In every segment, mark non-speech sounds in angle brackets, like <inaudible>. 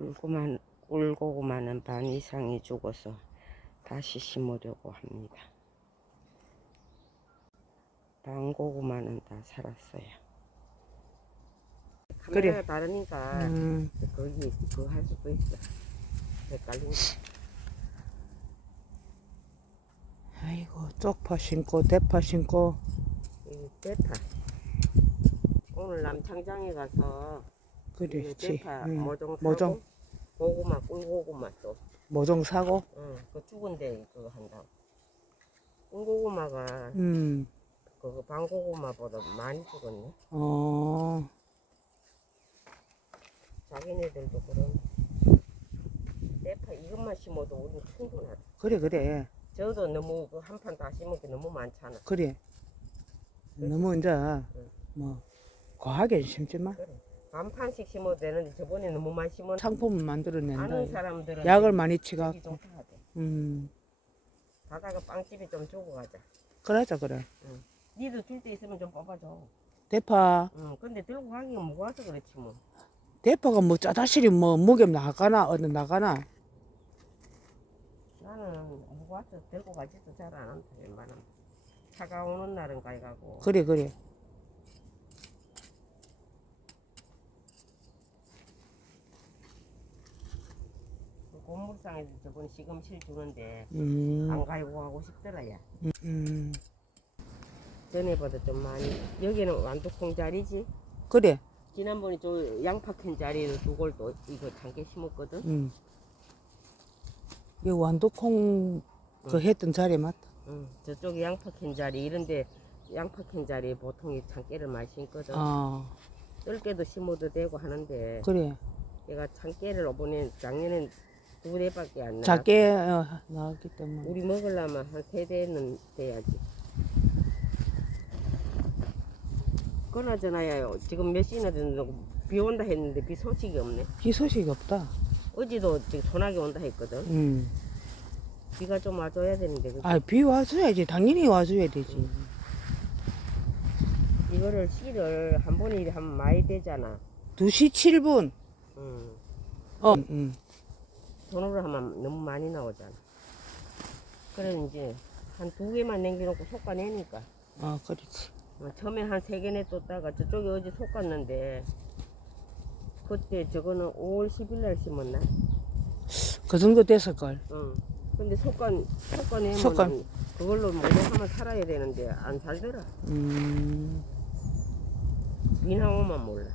울고만 울고구마는 반 이상이 죽어서 다시 심으려고 합니다. 반고구마는 다 살았어요. 그래. 카메라가 다르니까 음, 거기 그거 할 수도 있어. 헷갈린다. 아이고 쪽파 신고 대파 이 대파. 오늘 남창장에 가서 이 그렇지. 대파 응. 모종 사고 모종. 고구마 꿀고구마 또. 모종 사고. 응, 그 죽은데 그거 한다고. 꿀고구마가 음, 그거 방고구마보다 많이 죽었네. 어, 자기네들도 그런 대파 이것만 심어도 우리는 충분하다. 그래 그래 저도 너무 그 한 판 다 심은 게 너무 많잖아. 그래. 너무 이제 뭐 과하게 심지만 그래. 반 판씩 심어도 되는데 저번에 너무 많이 심은 상품을 아는 만들어낸다. 사람들은 약을 많이 여기 치갖고. 좀 사야 돼. 음, 가다가 빵집에 좀 주고 가자. 그러자 그래. 니도 줄 때 있으면 좀 뽑아줘. 대파 응, 근데 들고 가기가 무거워서 그렇지 뭐. 대파가 뭐 짜다실이 뭐 목욕 나가나 어디 나가나. 나는 무거워서 들고 가지도 잘 안 한다. 웬만하면. 차가 오는 날은 가가고. 그래 그래. 그 건물상에서 저번 시금실 주는데 음, 안 가지고 가고 싶더라 야. 음, 음. 전에보다 좀 많이. 여기는 완두콩 자리지. 그래. 지난번에 저 양파 캔 자리를 두 골도 이거 잠깐 심었거든. 음. 이 완두콩 그 했던 자리 맞다. 응. 저쪽에 양파 캔 자리 이런데 양파 캔 자리에 보통 이 참깨를 많이 심거든. 아, 뜰개도 심어도 되고 하는데 그래. 얘가 참깨를 이번에 작년엔 두 대밖에 안 나. 작게 어, 나왔기 때문에. 우리 먹으려면 한 세 대는 돼야지. 그나저나야 지금 몇 시나 됐는데 비 온다 했는데 비 소식이 없네. 비 소식이 없다. 어제도 지금 소나기 온다 했거든. 음. 비가 좀 와줘야 되는데 그치? 아, 비 와줘야지. 당연히 와줘야 되지. 이거를 씨를 한 번에 하면 많이 되잖아. 2시 7분. 음. 어, 음. 손으로 하면 너무 많이 나오잖아. 그래 이제 한 두 개만 남겨놓고 솎아내니까. 아, 그렇지. 어, 처음에 한 세 개 내뒀다가 저쪽에 어제 솎았는데 그때 저거는 5월 10일 날 심었나? 그 정도 됐을걸. 응. 근데 솎아 솎아내면 솎아. 그걸로 뭐로 하면 살아야 되는데 안 살더라. 음, 민항어만 몰라.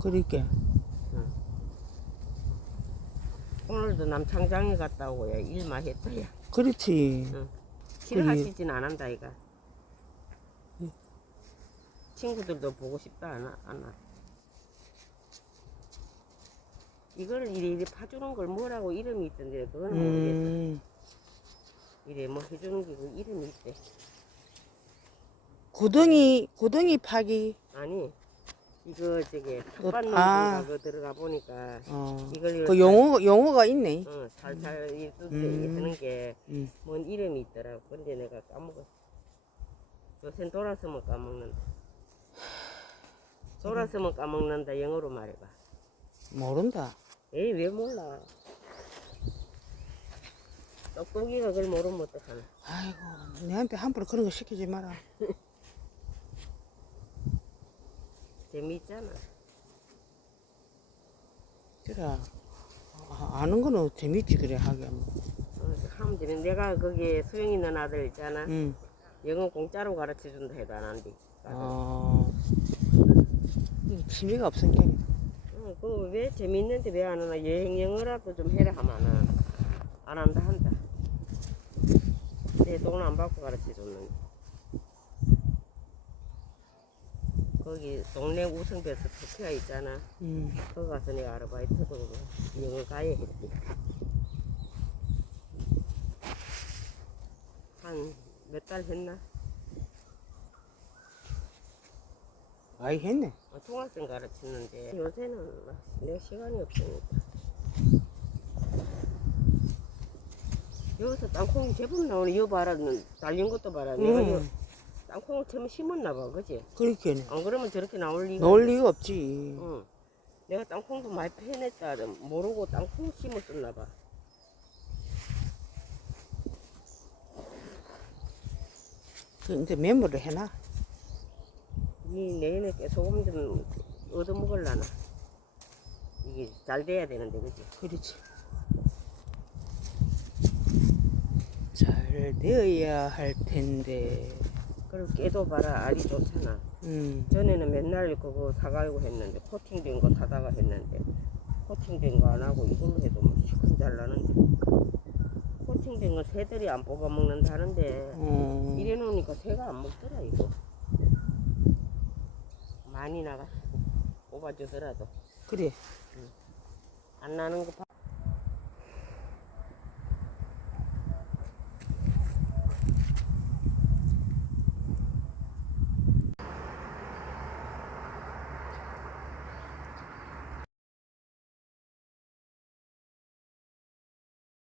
그러게. 오늘도 남창장에 갔다 오고 야 일만 했다 야. 그렇지. 싫어하시진 않았다 이가. 응. 친구들도 보고 싶다 안, 안 와. 이거를 이래 이래 파주는 걸 뭐라고 이름이 있던데 그거는 모르겠어. 음, 이래 뭐 해주는 게 그 이름이 있대. 구덩이, 구덩이 파기. 아니 이거 저기 그- 텃밭 아. 그 들어가 보니까 어. 이걸 그 용어, 용어가 있네. 어, 살살 음. 하는 게 음. 뭔 이름이 있더라고. 근데 내가 까먹었어. 요새 돌아서면 까먹는다. 돌아서면 까먹는다. 영어로 말해봐. 모른다. 에이, 왜 몰라. 똑똑이가 그걸 모르면 어떡하나. 아이고, 내한테 함부로 그런 거 시키지 마라. <laughs> 재미있잖아. 그래. 아, 아는 거는 재밌지, 그래, 하긴. 어, 하면 내가 거기 수영 있는 아들 있잖아. 응. 영어 공짜로 가르쳐 준다 해도 안. 어. 이거 취미가 없으니까. 어, 그거 왜 재밌는데 왜 안 하나? 여행 영어라도 좀 해라 하면은 안 한다 한다. 내 돈 안 받고 가르쳐 줬는데. 거기 동네 우성배에서 터키가 있잖아. 응. 거기 가서 내가 아르바이트도 영어 가야 했지. 한 몇 달 했나? 많이 했네. 어, 중학생 가르치는데 요새는 막 내가 시간이 없으니까 여기서 땅콩이 제법 나오네 여 봐라 달린 것도 봐라 내가 여 응. 땅콩을 처음 심었나 봐 그지? 그렇게 안 그러면 저렇게 나올 리가 놓을 리가 없지. 응. 내가 땅콩도 많이 패냈다. 모르고 땅콩 심었었나 봐. 그 이제 메모를 해놔. 이 내년에 깨소금 좀 얻어먹을라나. 이게 잘 돼야 되는데, 그지? 그렇지. 잘 되어야 할 텐데. 그리고 깨도 봐라, 알이 좋잖아. 음, 전에는 맨날 그거 사가고 했는데, 코팅된 거 사다가 했는데, 코팅된 거 안 하고 이걸로 해도 뭐 시큰 잘 나는데. 코팅된 거 새들이 안 뽑아 먹는다는데, 어, 이래 놓으니까 새가 안 먹더라, 이거. 많이 나가. 뽑아주더라도. 그래. 안 나는 거